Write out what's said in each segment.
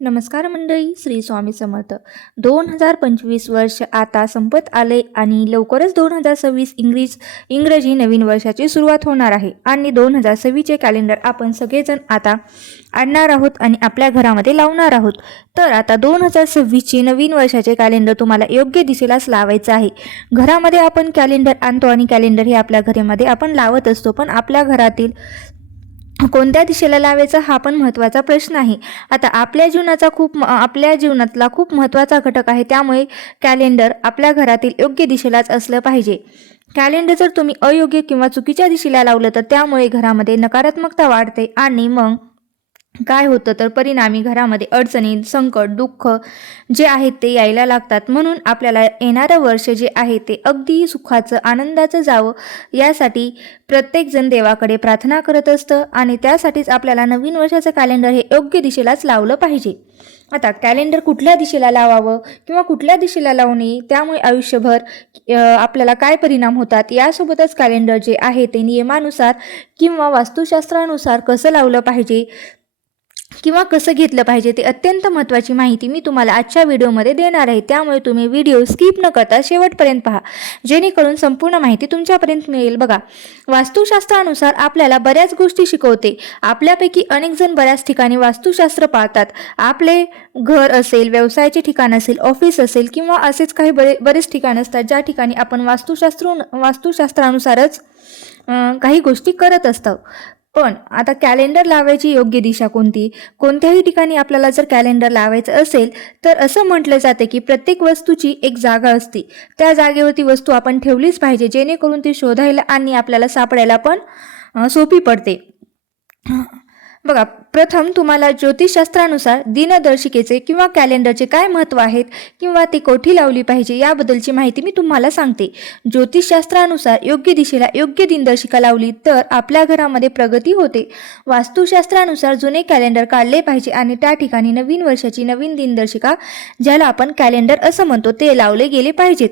नमस्कार मंडळी, श्री स्वामी समर्थ. 2025 वर्ष आता संपत आले आणि लवकरच 2026 इंग्रजी नवीन वर्षाची सुरुवात होणार आहे. आणि 2026चे कॅलेंडर आपण सगळेजण आता आणणार आहोत आणि आपल्या घरामध्ये लावणार आहोत. तर आता 2026ची नवीन वर्षाचे कॅलेंडर तुम्हाला योग्य दिशेलाच लावायचं आहे. घरामध्ये आपण कॅलेंडर आणतो आणि कॅलेंडर हे आपल्या घरामध्ये आपण लावत असतो, पण आपल्या घरातील कोणत्या दिशेला लावायचा हा पण महत्त्वाचा प्रश्न आहे. आता आपल्या जीवनातला खूप महत्त्वाचा घटक आहे, त्यामुळे कॅलेंडर आपल्या घरातील योग्य दिशेलाच असलं पाहिजे. कॅलेंडर जर तुम्ही अयोग्य किंवा चुकीच्या दिशेला लावलं तर त्यामुळे घरामध्ये नकारात्मकता वाढते आणि मग काय होतं तर परिणामी घरामध्ये अडचणी, संकट, दुःख जे आहेत ते यायला लागतात. म्हणून आपल्याला येणारं वर्ष जे आहे ते अगदी सुखाचं, आनंदाचं जावं यासाठी प्रत्येकजण देवाकडे प्रार्थना करत असतं आणि त्यासाठीच आपल्याला नवीन वर्षाचं कॅलेंडर हे योग्य दिशेलाच लावलं पाहिजे. आता कॅलेंडर कुठल्या दिशेला लावावं किंवा कुठल्या दिशेला लावू नये, त्यामुळे आयुष्यभर आपल्याला काय परिणाम होतात, यासोबतच कॅलेंडर जे आहे ते नियमानुसार किंवा वास्तुशास्त्रानुसार कसं लावलं पाहिजे किंवा कसं घेतलं पाहिजे ते अत्यंत महत्त्वाची माहिती मी तुम्हाला आजच्या व्हिडिओमध्ये देणार आहे. त्यामुळे तुम्ही व्हिडिओ स्किप न करता शेवटपर्यंत पहा, जेणेकरून संपूर्ण माहिती तुमच्यापर्यंत मिळेल. बघा, वास्तुशास्त्रानुसार आपल्याला बऱ्याच गोष्टी शिकवते. आपल्यापैकी अनेक जण बऱ्याच ठिकाणी वास्तुशास्त्र पाळतात. आपले घर असेल, व्यवसायाचे ठिकाण असेल, ऑफिस असेल किंवा असेच काही बरेच ठिकाण असतात ज्या ठिकाणी आपण वास्तुशास्त्रानुसारच काही गोष्टी करत असतो. पण आता कॅलेंडर लावायची योग्य दिशा कोणती? कोणत्याही ठिकाणी आपल्याला जर कॅलेंडर लावायचं असेल तर असं म्हटलं जाते की प्रत्येक वस्तूची एक जागा असते. त्या जागेवरती वस्तू आपण ठेवलीच पाहिजे, जेणेकरून ती शोधायला आणि आपल्याला सापडायला पण सोपी पडते. बघा, प्रथम तुम्हाला ज्योतिषशास्त्रानुसार दिनदर्शिकेचे किंवा कॅलेंडरचे काय महत्त्व आहेत किंवा ती कोठी लावली पाहिजे याबद्दलची माहिती मी तुम्हाला सांगते. ज्योतिषशास्त्रानुसार योग्य दिशेला योग्य दिनदर्शिका लावली तर आपल्या घरामध्ये प्रगती होते. वास्तुशास्त्रानुसार जुने कॅलेंडर काढले पाहिजे आणि त्या ठिकाणी नवीन वर्षाची नवीन दिनदर्शिका, ज्याला आपण कॅलेंडर असं म्हणतो, ते लावले गेले पाहिजेत.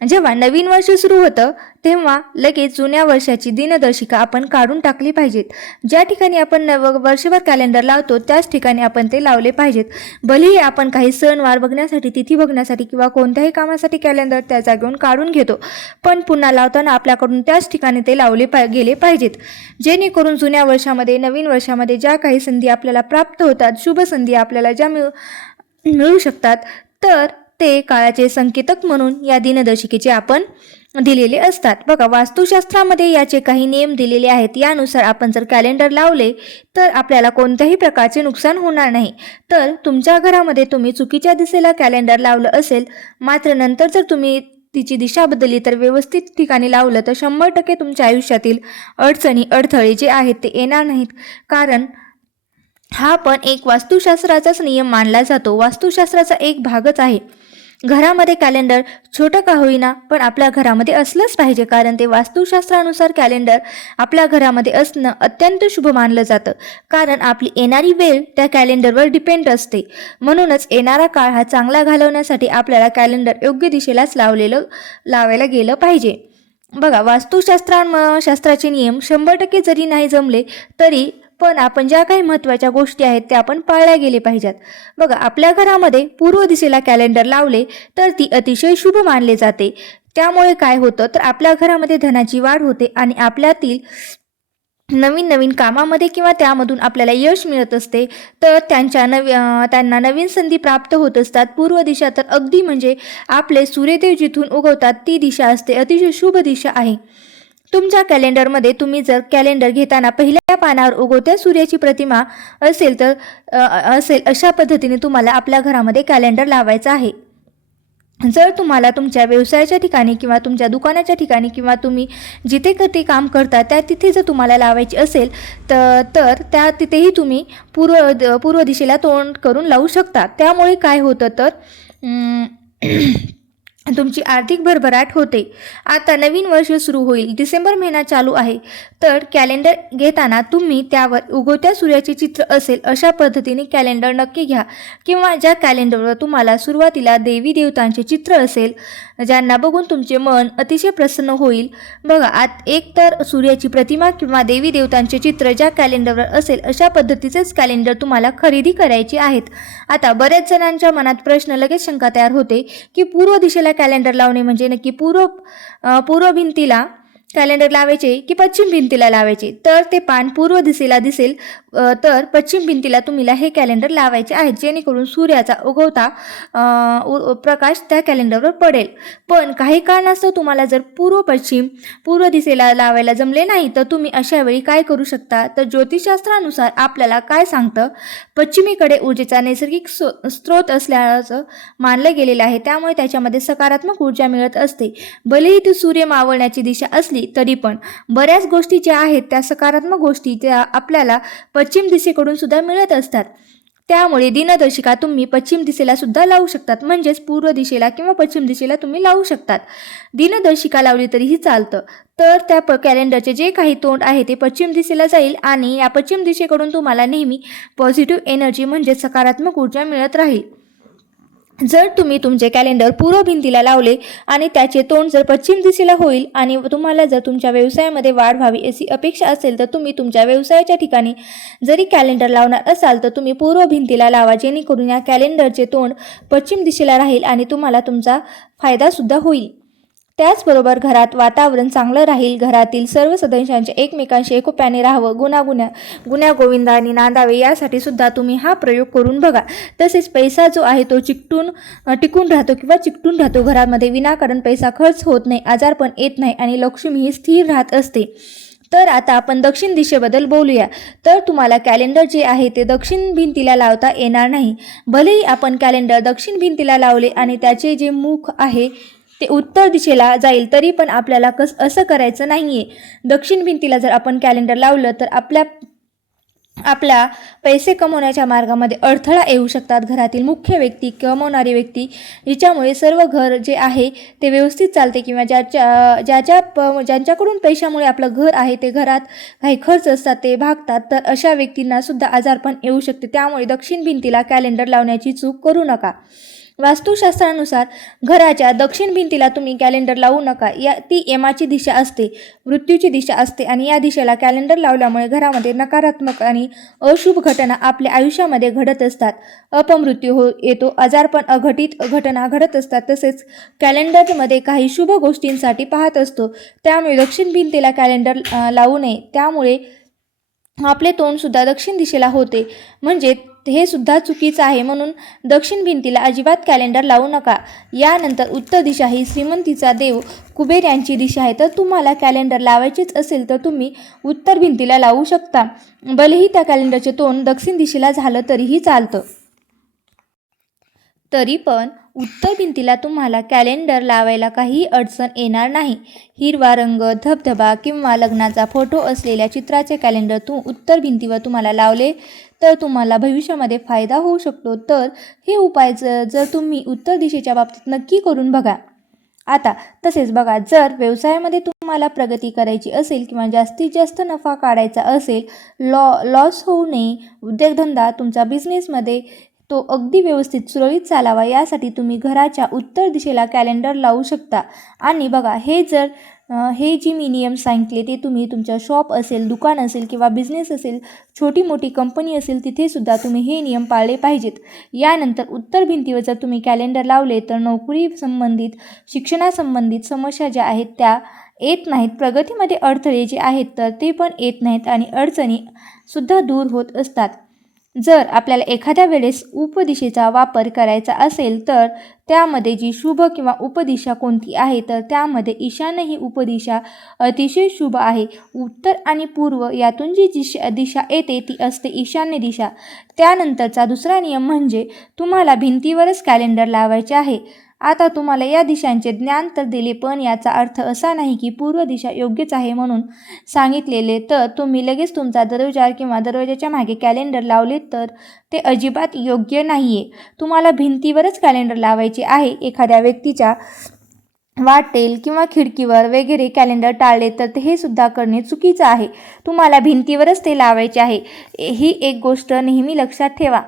जेव्हा नवीन वर्ष सुरू होतं तेव्हा लगेच जुन्या वर्षाची दिनदर्शिका आपण काढून टाकली पाहिजेत. ज्या ठिकाणी आपण वर्षभर कॅलेंडर लावतो त्याच ठिकाणी आपण ते लावले पाहिजेत. भलेही आपण काही सणवार बघण्यासाठी, तिथी बघण्यासाठी किंवा कोणत्याही कामासाठी कॅलेंडर त्या जागेवरून काढून घेतो, पण पुन्हा लावताना आपल्याकडून त्याच ठिकाणी ते लावले गेले पाहिजेत, जेणेकरून जुन्या वर्षामध्ये, नवीन वर्षामध्ये ज्या काही संधी आपल्याला प्राप्त होतात, शुभ संधी आपल्याला ज्या मिळू शकतात, तर ते काळाचे संकेतक म्हणून या दिनदर्शिकेचे आपण दिलेले असतात. बघा, वास्तुशास्त्रामध्ये याचे काही नियम दिलेले आहेत. यानुसार आपण जर कॅलेंडर लावले तर आपल्याला कोणत्याही प्रकारचे नुकसान होणार नाही. तर तुमच्या घरामध्ये तुम्ही चुकीच्या दिशेला कॅलेंडर लावलं असेल, मात्र नंतर जर तुम्ही तिची दिशा बदलली तर व्यवस्थित ठिकाणी लावलं तर 100% तुमच्या आयुष्यातील अडचणी, अडथळे जे आहेत ते येणार नाहीत. कारण हा पण एक वास्तुशास्त्राचाच नियम मानला जातो, वास्तुशास्त्राचा एक भागच आहे. घरामध्ये कॅलेंडर छोटं का होईना पण आपल्या घरामध्ये असलंच पाहिजे, कारण ते वास्तुशास्त्रानुसार कॅलेंडर आपल्या घरामध्ये असणं अत्यंत शुभ मानलं जातं. कारण आपली येणारी वेळ त्या कॅलेंडरवर डिपेंड असते. म्हणूनच येणारा काळ हा चांगला घालवण्यासाठी आपल्याला कॅलेंडर योग्य दिशेलाच लावायला गेलं पाहिजे. बघा, वास्तुशास्त्राचे नियम 100% जरी नाही जमले तरी पण आपण ज्या काही महत्त्वाच्या गोष्टी आहेत त्या आपण पाळल्या गेले पाहिजेत. बघा, आपल्या घरामध्ये पूर्व दिशेला कॅलेंडर लावले तर ती अतिशय शुभ मानले जाते. त्यामुळे काय होतं तर आपल्या घरामध्ये धनाची वाढ होते आणि आपल्यातील नवीन नवीन कामामध्ये किंवा त्यामधून आपल्याला यश मिळत असते. तर त्यांना नवीन संधी प्राप्त होत असतात. पूर्व दिशा तर अगदी म्हणजे आपले सूर्यदेव जिथून उगवतात ती दिशा असते, अतिशय शुभ दिशा आहे. तुमच्या कॅलेंडरमध्ये तुम्ही जर कॅलेंडर घेताना पहिल्या पानावर उगवत्या सूर्याची प्रतिमा असेल अशा पद्धतीने तुम्हाला आपल्या घरामध्ये कॅलेंडर लावायचं आहे. जर तुम्हाला तुमच्या व्यवसायाच्या ठिकाणी किंवा तुमच्या दुकानाच्या ठिकाणी किंवा तुम्ही जिथे कधी काम करता त्या तिथे जर तुम्हाला लावायची असेल तर त्या तिथेही तुम्ही पूर्व दिशेला तोंड करून लावू शकता. त्यामुळे काय होतं तर तुमची आर्थिक भरभराट होते. आता नवीन वर्ष सुरू होईल. डिसेंबर महिना चालू आहे. तर कॅलेंडर घेताना तुम्ही त्यावर उगवत्या सूर्याचे चित्र असेल अशा पद्धतीने कॅलेंडर नक्की घ्या, किंवा ज्या कॅलेंडरवर तुम्हाला सुरुवातीला देवी देवतांचे चित्र असेल ज्यांना बघून तुमचे मन अतिशय प्रसन्न होईल. बघा, एक तर सूर्याची प्रतिमा किंवा देवी देवतांचे चित्र ज्या कॅलेंडरवर असेल अशा पद्धतीचेच कॅलेंडर तुम्हाला खरेदी करायचे आहेत. आता बऱ्याच जणांच्या मनात प्रश्न, लगेच शंका तयार होते की पूर्व दिशेला कॅलेंडर लावणे म्हणजे नक्की पूर्व भिंतीला कॅलेंडर लावायचे की पश्चिम भिंतीला लावायचे. तर ते पान पूर्व दिशेला दिसेल, तर पश्चिम भिंतीला तुम्हाला हे कॅलेंडर लावायचे आहेत, जेणेकरून सूर्याचा उगवता प्रकाश त्या कॅलेंडरवर पडेल. पण काही कारणास्तव तुम्हाला जर पूर्व दिशेला लावायला जमले नाही, तर तुम्ही अशा वेळी काय करू शकता, तर ज्योतिषशास्त्रानुसार आपल्याला काय सांगतं, पश्चिमेकडे ऊर्जेचा नैसर्गिक स्रोत असल्याचं मानलं गेलेलं आहे. त्यामुळे त्याच्यामध्ये सकारात्मक ऊर्जा मिळत असते. भलेही ती सूर्य मावळण्याची दिशा असली तरी पण बऱ्याच गोष्टी ज्या आहेत त्या सकारात्मक गोष्टी त्या आपल्याला पश्चिम दिशेकडून सुद्धा मिळत असतात. त्यामुळे दिनदर्शिका तुम्ही पश्चिम दिशेला सुद्धा लावू शकतात, म्हणजेच पूर्व दिशेला किंवा पश्चिम दिशेला तुम्ही लावू शकतात. दिनदर्शिका लावली तरीही चालतं. तर त्या कॅलेंडरचे जे काही तोंड आहे ते पश्चिम दिशेला जाईल आणि या पश्चिम दिशेकडून तुम्हाला नेहमी पॉझिटिव्ह एनर्जी म्हणजे सकारात्मक ऊर्जा मिळत राहील. जर तुम्ही तुमचे कॅलेंडर पूर्व भिंतीला लावले आणि त्याचे तोंड जर पश्चिम दिशेला होईल आणि तुम्हाला जर तुमच्या व्यवसायामध्ये वाढ व्हावी अशी अपेक्षा असेल, तर तुम्ही तुमच्या व्यवसायाच्या ठिकाणी जरी कॅलेंडर लावणार असाल तर तुम्ही पूर्व भिंतीला लावा, जेणेकरून या कॅलेंडरचे तोंड पश्चिम दिशेला राहील आणि तुम्हाला तुमचा फायदा सुद्धा होईल. त्याचबरोबर घरात वातावरण चांगलं राहील. घरातील सर्व सदस्यांचे एकमेकांशी एकोप्याने राहावं, गुण्या गोविंदाने नांदावे यासाठी सुद्धा तुम्ही हा प्रयोग करून बघा. तसेच पैसा जो आहे तो टिकून राहतो किंवा चिकटून राहतो घरामध्ये. विनाकारण पैसा खर्च होत नाही, आजारपण येत नाही आणि लक्ष्मी ही स्थिर राहत असते. तर आता आपण दक्षिण दिशेबद्दल बोलूया. तर तुम्हाला कॅलेंडर जे आहे ते दक्षिण भिंतीला लावता येणार नाही. भलेही आपण कॅलेंडर दक्षिण भिंतीला लावले आणि त्याचे जे मुख आहे ते उत्तर दिशेला जाईल, तरी पण आपल्याला असं करायचं नाहीये. दक्षिण भिंतीला जर आपण कॅलेंडर लावलं तर आपल्या पैसे कमवण्याच्या मार्गामध्ये अडथळा येऊ शकतात. घरातील मुख्य व्यक्ती, कमवणारी व्यक्ती, जिच्यामुळे सर्व घर जे आहे ते व्यवस्थित चालते, किंवा ज्यांच्याकडून पैशामुळे आपलं घर आहे ते घरात काही खर्च असतात ते भागतात, तर अशा व्यक्तींना सुद्धा आजारपण येऊ शकते. त्यामुळे दक्षिण भिंतीला कॅलेंडर लावण्याची चूक करू नका. वास्तुशास्त्रानुसार घराच्या दक्षिण भिंतीला तुम्ही कॅलेंडर लावू नका. ती यमाची दिशा असते, मृत्यूची दिशा असते, आणि या दिशेला कॅलेंडर लावल्यामुळे घरामध्ये नकारात्मक आणि अशुभ घटना आपल्या आयुष्यामध्ये घडत असतात. अपमृत्यू येतो, आजारपण, अघटित घटना घडत असतात. तसेच कॅलेंडरमध्ये काही शुभ गोष्टींसाठी पाहत असतो, त्यामुळे दक्षिण भिंतीला कॅलेंडर लावू नये. त्यामुळे आपले तोंड सुद्धा दक्षिण दिशेला होते, म्हणजे हे सुद्धा चुकीचं आहे. म्हणून दक्षिण भिंतीला अजिबात कॅलेंडर लावू नका. यानंतर उत्तर दिशा ही श्रीमंतीचा देव कुबेर यांची दिशा आहे. तर तुम्हाला कॅलेंडर लावायचेच असेल तर तुम्ही उत्तर भिंतीला लावू शकता. भलेही त्या कॅलेंडरचे तोंड दक्षिण दिशेला झालं तरीही चालतं. तरी पण उत्तर भिंतीला तुम्हाला कॅलेंडर लावायला काही अडचण येणार नाही. हिरवा रंग, धबधबा किंवा लग्नाचा फोटो असलेल्या चित्राचे कॅलेंडर उत्तर भिंतीवर तुम्हाला लावले तर तुम्हाला भविष्यामध्ये फायदा होऊ शकतो. तर हे उपाय जर तुम्ही उत्तर दिशेच्या बाबतीत नक्की करून बघा. आता तसेच बघा, जर व्यवसायामध्ये तुम्हाला प्रगती करायची असेल किंवा जास्तीत जास्त नफा काढायचा असेल, लॉस होऊ नये, उद्योगधंदा तुमचा बिझनेसमध्ये तो अगदी व्यवस्थित सुरळीत चालावा, यासाठी तुम्ही घराच्या उत्तर दिशेला कॅलेंडर लावू शकता. आणि बघा, हे जे मी नियम सांगितले ते तुम्ही तुमच्या शॉप असेल, दुकान असेल किंवा बिझनेस असेल, छोटी मोठी कंपनी असेल, तिथे सुद्धा तुम्ही हे नियम पाळले पाहिजेत. यानंतर उत्तर भिंतीवर जर तुम्ही कॅलेंडर लावले तर नोकरी संबंधित, शिक्षणासंबंधित समस्या ज्या आहेत त्या येत नाहीत. प्रगतीमध्ये अडथळे जे आहेत तर ते पण येत नाहीत आणि अडचणी सुद्धा दूर होत असतात. जर आपल्याला एखाद्या वेळेस उपदिशेचा वापर करायचा असेल तर त्यामध्ये जी शुभ किंवा उपदिशा कोणती आहे, तर त्यामध्ये ईशान्य ही उपदिशा अतिशय शुभ आहे. उत्तर आणि पूर्व यातून जी दिशा येते ती असते ईशान्य दिशा. त्यानंतरचा दुसरा नियम म्हणजे तुम्हाला भिंतीवरच कॅलेंडर लावायचे आहे. आता तुम्हाला या दिशांचे ज्ञान तर दिले, पण याचा अर्थ असा नाही की पूर्व दिशा योग्यच आहे म्हणून सांगितलेले तर तुम्ही लगेच तुमचा दरवाजा किंवा दरवाजाच्या मागे कॅलेंडर लावले तर ते अजिबात योग्य नाही आहे. तुम्हाला भिंतीवरच कॅलेंडर लावायचे आहे. एखाद्या व्यक्तीच्या वाटेल किंवा खिडकीवर वगैरे कॅलेंडर टाळले तर हे सुद्धा करणे चुकीचं आहे. तुम्हाला भिंतीवरच ते लावायचे आहे. ही एक गोष्ट नेहमी लक्षात ठेवा.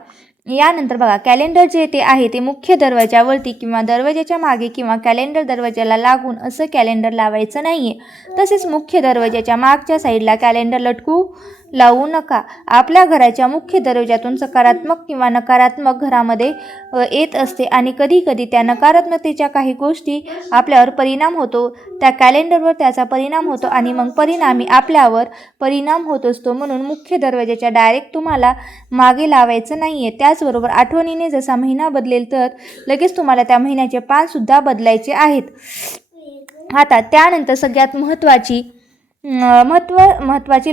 यानंतर बघा, कॅलेंडर जे ते आहे ते मुख्य दरवाजावरती किंवा दरवाजाच्या मागे किंवा कॅलेंडर दरवाजाला लागून असं कॅलेंडर लावायचं नाही आहे. तसेच मुख्य दरवाजाच्या मागच्या साईडला कॅलेंडर लावू नका. आपल्या घराच्या मुख्य दरवाजातून सकारात्मक किंवा नकारात्मक घरामध्ये येत असते आणि कधीकधी त्या नकारात्मकतेच्या काही गोष्टी आपल्यावर परिणाम होतो. त्या कॅलेंडरवर त्याचा परिणाम होतो आणि मग परिणामी आपल्यावर परिणाम होत असतो. म्हणून मुख्य दरवाजाच्या डायरेक्ट तुम्हाला मागे लावायचं नाही आहे. त्याचबरोबर आठवणीने जसा महिना बदलेल तर लगेच तुम्हाला त्या महिन्याचे पानसुद्धा बदलायचे आहेत. आता त्यानंतर सगळ्यात महत्त्वाची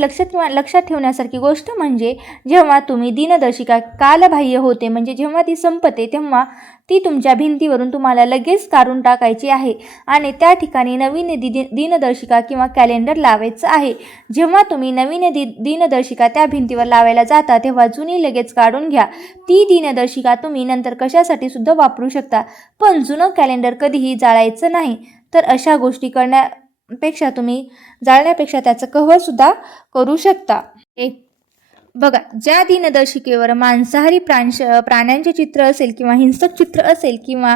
लक्षात ठेवण्यासारखी गोष्ट म्हणजे जेव्हा तुम्ही दिनदर्शिका कालबाह्य होते म्हणजे जेव्हा ती संपते तेव्हा ती तुमच्या भिंतीवरून तुम्हाला लगेच काढून टाकायची आहे आणि त्या ठिकाणी नवीन दिनदर्शिका किंवा कॅलेंडर लावायचं आहे. जेव्हा तुम्ही नवीन दिनदर्शिका त्या भिंतीवर लावायला जाता तेव्हा जुनी लगेच काढून घ्या. ती दिनदर्शिका तुम्ही नंतर कशासाठी सुद्धा वापरू शकता, पण जुनं कॅलेंडर कधीही जाळायचं नाही. तर अशा गोष्टी करण्यापेक्षा तुम्ही जाळण्यापेक्षा त्याचं कव्हर सुद्धा करू शकता. बघा, ज्या दिनदर्शिकेवर मांसाहारी प्राण्यांचे चित्र असेल किंवा हिंसक चित्र असेल किंवा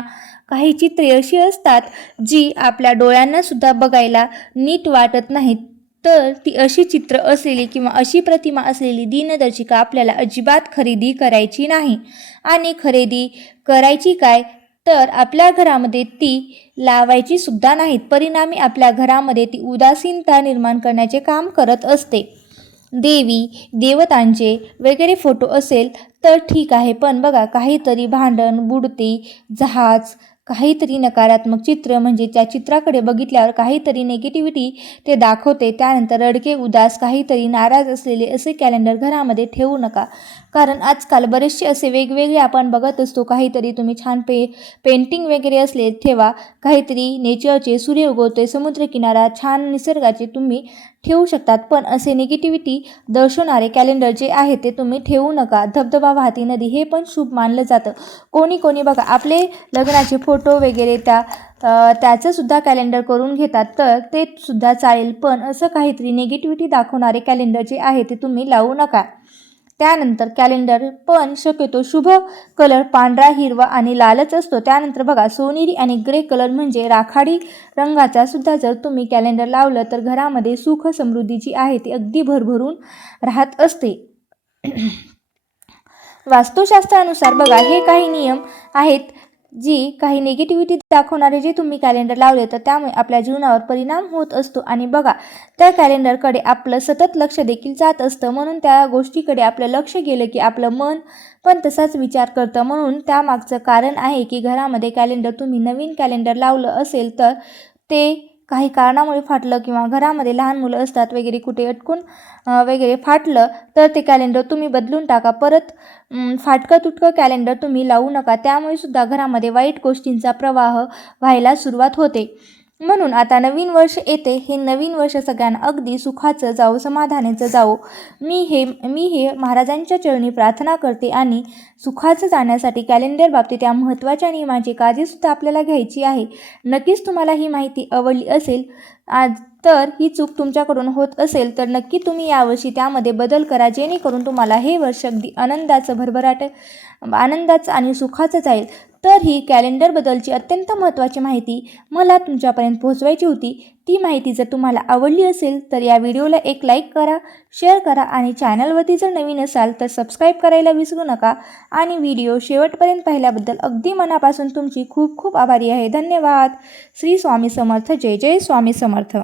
काही चित्रे अशी असतात जी आपल्या डोळ्यांना सुद्धा बघायला नीट वाटत नाहीत, तर ती अशी चित्र असलेली किंवा अशी प्रतिमा असलेली दिनदर्शिका आपल्याला अजिबात खरेदी करायची नाही. आणि खरेदी करायची काय तर आपल्या घरामध्ये ती लावायची सुद्धा नाहीत. परिणामी आपल्या घरामध्ये ती उदासीनता निर्माण करण्याचे काम करत असते. देवी देवतांचे वगैरे फोटो असेल तर ठीक आहे, पण बघा काहीतरी भांडण, बुडती जहाज, काहीतरी नकारात्मक चित्र म्हणजे त्या चित्राकडे बघितल्यावर काहीतरी नेगेटिव्हिटी ते दाखवते. त्यानंतर रडके, उदास, काहीतरी नाराज असलेले असे कॅलेंडर घरामध्ये ठेवू नका. कारण आजकाल बरेचसे असे वेगवेगळे आपण बघत असतो. काहीतरी तुम्ही छान पेंटिंग वगैरे असले ठेवा, काहीतरी नेचरचे, सूर्य उगवते, समुद्रकिनारा, छान निसर्गाचे तुम्ही ठेवू शकतात. पण असे निगेटिव्हिटी दर्शवणारे कॅलेंडर जे आहे ते तुम्ही ठेवू नका. धबधबा, वाहती नदी हे पण शुभ मानलं जातं. कोणी बघा आपले लग्नाचे फोटो वगैरे त्याचं सुद्धा कॅलेंडर करून घेतात, तर ते सुद्धा चालेल. पण असं काहीतरी निगेटिव्हिटी दाखवणारे कॅलेंडर जे आहे ते तुम्ही लावू नका. त्यानंतर कॅलेंडर पण शक्यतो शुभ कलर पांढरा, हिरवा आणि लालच असतो. त्यानंतर बघा सोनेरी आणि ग्रे कलर म्हणजे राखाडी रंगाचा सुद्धा जर तुम्ही कॅलेंडर लावलं तर घरामध्ये सुख समृद्धी जी आहे ती अगदी भरभरून राहत असते. वास्तुशास्त्रानुसार बघा हे काही नियम आहेत जी काही निगेटिव्हिटी दाखवणारे जे तुम्ही कॅलेंडर लावले तर त्यामुळे आपल्या जीवनावर परिणाम होत असतो. आणि बघा त्या कॅलेंडरकडे आपलं सतत लक्ष देखील जात असतं. म्हणून त्या गोष्टीकडे आपलं लक्ष गेलं की आपलं मन पण तसाच विचार करतं. म्हणून त्यामागचं कारण आहे की घरामध्ये कॅलेंडर तुम्ही नवीन कॅलेंडर लावलं असेल तर ते काही कारणामुळे फाटलं किंवा घरामध्ये लहान मुलं असतात वगैरे कुठे अटकून वगैरे फाटलं तर ते कॅलेंडर तुम्ही बदलून टाका. परत फाटकं तुटकं कॅलेंडर तुम्ही लावू नका. त्यामुळे सुद्धा घरामध्ये वाईट गोष्टींचा प्रवाह व्हायला सुरुवात होते. म्हणून आता नवीन वर्ष येते, हे नवीन वर्ष सगळ्यांना अगदी सुखाचं जावो, समाधानाचं जावो. मी हे महाराजांच्या चरणी प्रार्थना करते आणि सुखाचं जाण्यासाठी कॅलेंडर बाबतीत या महत्त्वाच्या नियमांची काळजीसुद्धा आपल्याला घ्यायची आहे. नक्कीच तुम्हाला ही माहिती आवडली असेल. तर ही चूक तुमच्याकडून होत असेल तर नक्की तुम्ही यावर्षी त्यामध्ये बदल करा, जेणेकरून तुम्हाला हे वर्ष अगदी आनंदाचं आणि सुखाचं जाईल. तर ही कॅलेंडरबद्दलची अत्यंत महत्त्वाची माहिती मला तुमच्यापर्यंत पोहोचवायची होती. ती माहिती जर तुम्हाला आवडली असेल तर या व्हिडिओला एक लाईक करा, शेअर करा आणि चॅनलवरती जर नवीन असाल तर सबस्क्राईब करायला विसरू नका. आणि व्हिडिओ शेवटपर्यंत पाहिल्याबद्दल अगदी मनापासून तुमची खूप खूप आभारी आहे. धन्यवाद. श्री स्वामी समर्थ. जय जय स्वामी समर्थ.